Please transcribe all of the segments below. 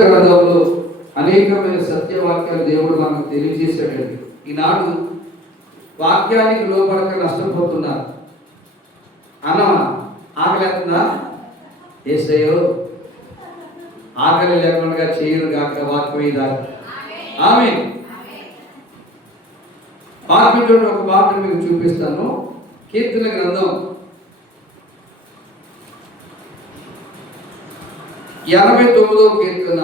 గ్రంథంలో అనేకమైన సత్యవాక్యాలు దేవుడు మనకు తెలియజేశాడండి. ఈనాడు వాక్యానికి లోపడక నష్టపోతున్నారు. అన్న ఆకలేస్తుందా? ఏసయ్యో ఆకలి లేకుండా చేయరు కాక వాక్యం మీద. ఆమె వాక్యంలో ఒక మాట మీకు చూపిస్తాను. కీర్తన గ్రంథం ఎనభై తొమ్మిదో కీర్తన.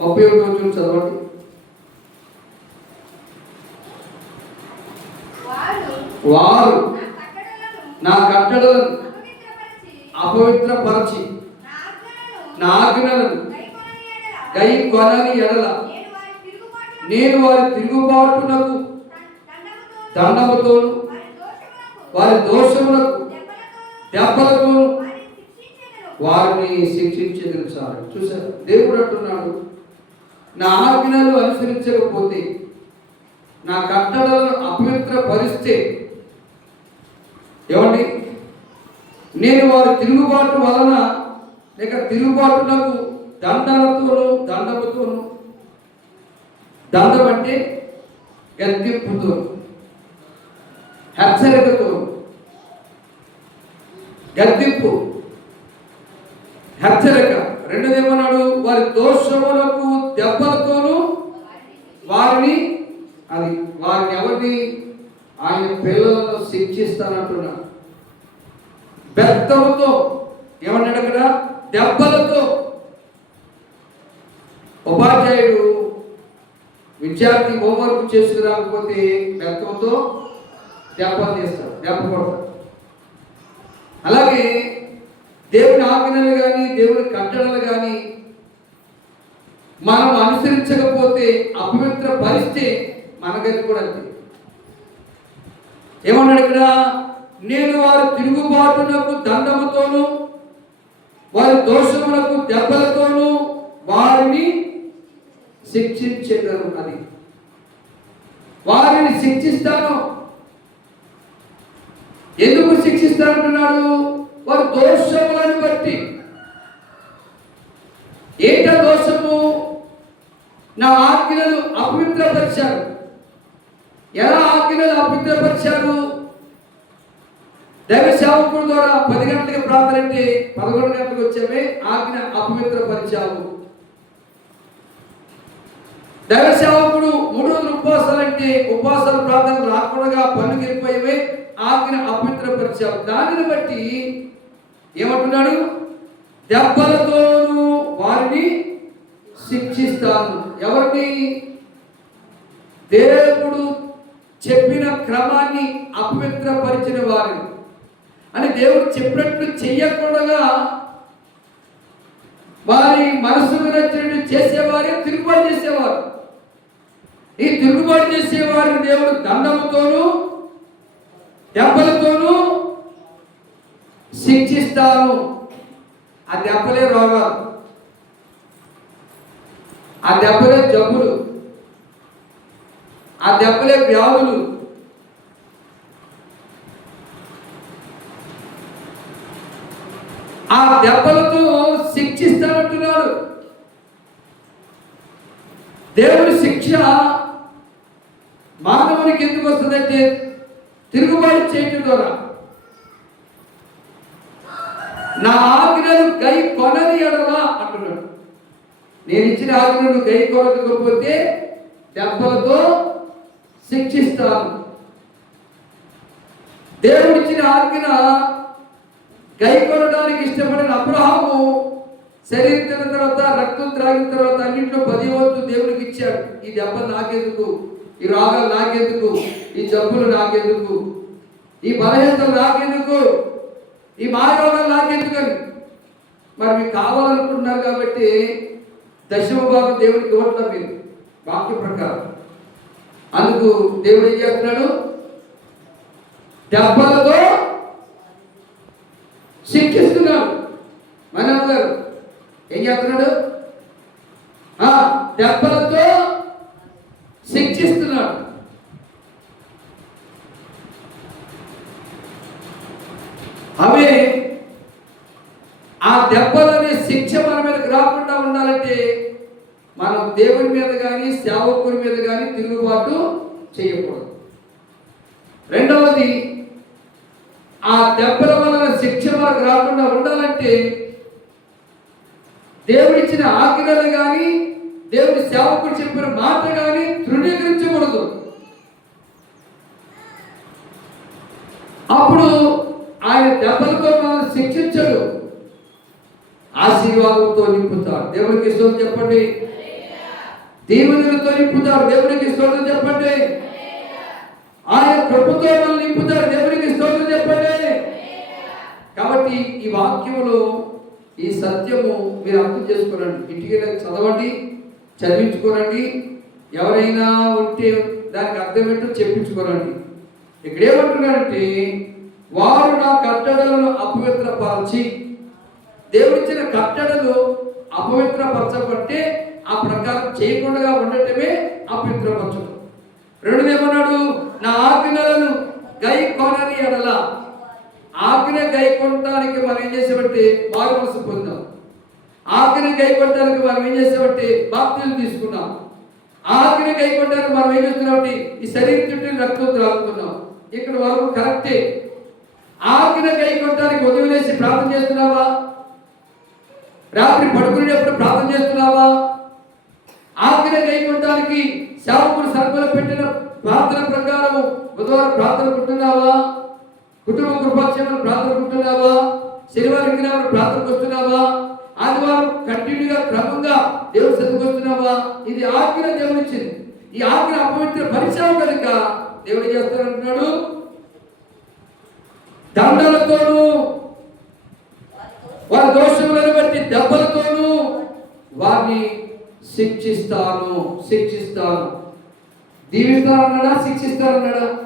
ముప్పై ఒకటి వచ్చిన చదవండి. వారు నా కట్టడలను అపవిత్రపరిచి నా ఆజ్ఞలను గై కొనని ఎడల నేను వారి తిరుగుబాటునకు దండముతోను వారి దోషములకు దెబ్బలతోను వారిని శిక్షించే వారిని చాలు చూసారు? దేవుడు అంటున్నాడు నా ఆజ్ఞలు అనుసరించకపోతే నా కట్టడలను అపవిత్రపరిస్తే ఏమండి? నేను వారి తిరుగుబాటు వలన లేక తిరుగుబాటులకు దండలతోనూ దండముతోనూ దండం అంటే గద్దెంపుతో హెచ్చరికతో గద్దెంపు హెచ్చరిక. రెండోదేమన్నాడు వారి దోషములకు దెబ్బలతోనూ వారిని అది వారిని ఎవరిని? ఆయన పిల్లలను శిక్షిస్తానంటున్నాడు బెత్తముతో ఏమన్నాడు అక్కడ? దెబ్బలతో. ఉపాధ్యాయుడు విద్యార్థి హోంవర్క్ చేసుకు రాకపోతే బెత్తంతో దెబ్బలు తీస్తాడు దెబ్బ కొడతాడు. అలాగే దేవుని ఆజ్ఞలు కానీ దేవుని కట్టడలు కానీ మనం అనుసరించకపోతే అపవిత్ర పరిస్తే మనకైతే కూడా అంతే ఏమన్నాడు ఇక్కడ? నేను వారి తిరుగుబాటునకు దండముతోను వారి దోషములకు దెబ్బలతోనూ వారిని శిక్షించేదను అది వారిని శిక్షిస్తాను. ఎందుకు శిక్షిస్తానంటున్నాడు? వారి దోషము బట్టి ఏంట దోషము నా ఆజ్ఞలను అపవిత్రపరిచారు ఎలా ఆజ్ఞలు అపవిత్రపరిచారు దైవ సేవకుడు ద్వారా పది గంటలకి ప్రార్థన అంటే పదకొండు గంటలకు వచ్చామే ఆజ్ఞ అపవిత్రపరిచావు. దైవ సేవకుడు మూడు రోజులు ఉపవాసాలు అంటే ఉపవాసాలు ప్రార్థనలు రాకుండా పనులు గెలిపోయేవే ఆజ్ఞ అపవిత్రపరిచావు. దానిని బట్టి ఏమంటున్నాడు? దెబ్బలతోనూ వారిని శిక్షిస్తాను. ఎవరిని? దేవుడు చెప్పిన క్రమాన్ని అపవిత్రపరిచిన వారిని. అని దేవుడు చెప్పినట్లు చెయ్యకుండా వారి మనసు నచ్చినట్టు చేసేవారే తిరుగుబాటు చేసేవారు. ఈ తిరుగుబాటు చేసేవారిని దేవుడు దండముతోనూ దెబ్బలతోనూ శిక్షిస్తాను ఆ దెబ్బలే రోగాలు. ఆ దెబ్బలే జబ్బులు. ఆ దెబ్బలే వ్యాధులు. ఆ దెబ్బలతో శిక్షిస్తానంటున్నాడు. దేవుడి శిక్ష మానవునికి ఎందుకు వస్తుందంటే తిరుగుబాటు చేయటం ద్వారా. నా ఆజ్ఞలు గై కొనని ఎడలా అంటున్నాడు. నేను ఇచ్చిన ఆజ్ఞలు గై కొనకపోతే దెబ్బలతో శిక్షిస్తాను దేవుడిచ్చిన ఆజ్ఞ గై కొనడానికి ఇష్టపడిన అబ్రహాము శరీరం తర్వాత రక్తం త్రాగిన తర్వాత అన్నింటిలో పది వంతు దేవుడికి ఇచ్చాడు. ఈ దెబ్బలు నాకెందుకు? ఈ రాగాలు నాకెందుకు? ఈ జబ్బులు నాకెందుకు? ఈ బలహీనతలు నాకెందుకు? ఈ మాయరోగాలు నాకెందుకు అని మరి మీకు కావాలనుకుంటున్నారు కాబట్టి దశమ భాగం దేవుడికి ఇవ్వట్లా మీరు. వాక్య ప్రకారం. అందుకు దేవుడు ఏం చేస్తున్నాడు? దెబ్బలతో శిక్షిస్తున్నాడు మన గారు ఏం చేస్తున్నాడు? ఆ, దెబ్బలతో శిక్షిస్తున్నాడు అవి ఆ దెబ్బలనే శిక్ష మన మీదకి రాకుండా ఉండాలంటే మనం దేవుని మీద కానీ సేవకుని మీద కానీ తిరుగుబాటు చేయకూడదు. రెండవది ఆ దెబ్బల వలన శిక్ష మనకు రాకుండా ఉండాలంటే దేవుడిచ్చిన ఆజ్ఞలు కానీ దేవుడి సేవకుడు చెప్పిన మాట కానీ తృణీకరించకూడదు. అప్పుడు ఆయన దెబ్బలతో మనం శిక్షించడు. ఆశీర్వాదంతో నింపుతాడు. దేవుడికి ఇష్టం చెప్పండి. దీవెనలతో నింపుతారు. దేవునికి స్తోత్రం చెప్పండి. ఆయన కృపతో మనల్ని నింపుతారు. దేవునికి స్తోత్రం చెప్పండి. కాబట్టి ఈ వాక్యములో ఈ సత్యము మీరు అర్థం చేసుకోనండి. ఇంటికి చదవండి చదివించుకోనండి. ఎవరైనా ఉంటే దానికి అర్థం ఏంటో చెప్పించుకోనండి. ఇక్కడ వారు నా కట్టడలను అపవిత్రపరచి దేవుడిచ్చిన కట్టడలు అపవిత్రపరచబట్టే ఆ ప్రకారం చేయకుండా ఉండటమే అపవిత్రపరచడం రెండు ఏమన్నాడు? నా ఆజ్ఞలను గై కొనని ఎడల ఆజ్ఞ గై కొనడానికి మనం ఏం చేసామంటే బాగుమనసు పొందాం. ఆజ్ఞ గై కొనడానికి మనం ఏం చేసామంటే బాప్తీలు తీసుకున్నాం. ఆజ్ఞ గై కొనడానికి మనం ఏం చేస్తున్నామంటే ఈ శరీరం చుట్టూ రక్తం త్రాగుతున్నాం. ఇక్కడ వరకు కరెక్టే. ఆజ్ఞ గై కొనడానికి వదిలేసి ప్రార్థన చేస్తున్నావా? రాత్రి పడుకునేటప్పుడు ప్రార్థన చేస్తున్నావా? ఆగ్రహ గైకొనడానికి సేవకుడు సంఘంలో పెట్టిన ప్రార్థన ప్రకారం బుధవారం ప్రార్థన కుంటున్నావా కుటుంబ కృపాక్షేమం ప్రార్థన కుంటున్నావా శనివారం విగ్రహం ప్రార్థనకు వస్తున్నావా ఆదివారం కంటిన్యూగా క్రమంగా దేవుడు చదువుకొస్తున్నావా ఇది ఆగ్రహ దేవుడు ఇచ్చింది. ఈ ఆగ్రహ అపవిత్ర పరిచయం కనుక దేవుడు చేస్తానంటున్నాడు దండలతోనూ వారి దోషములను బట్టి దెబ్బలతోనూ వారిని శిక్షిస్తాను శిక్షిస్తాను. దీవిస్తానన్నాడా శిక్షిస్తానన్నాడా?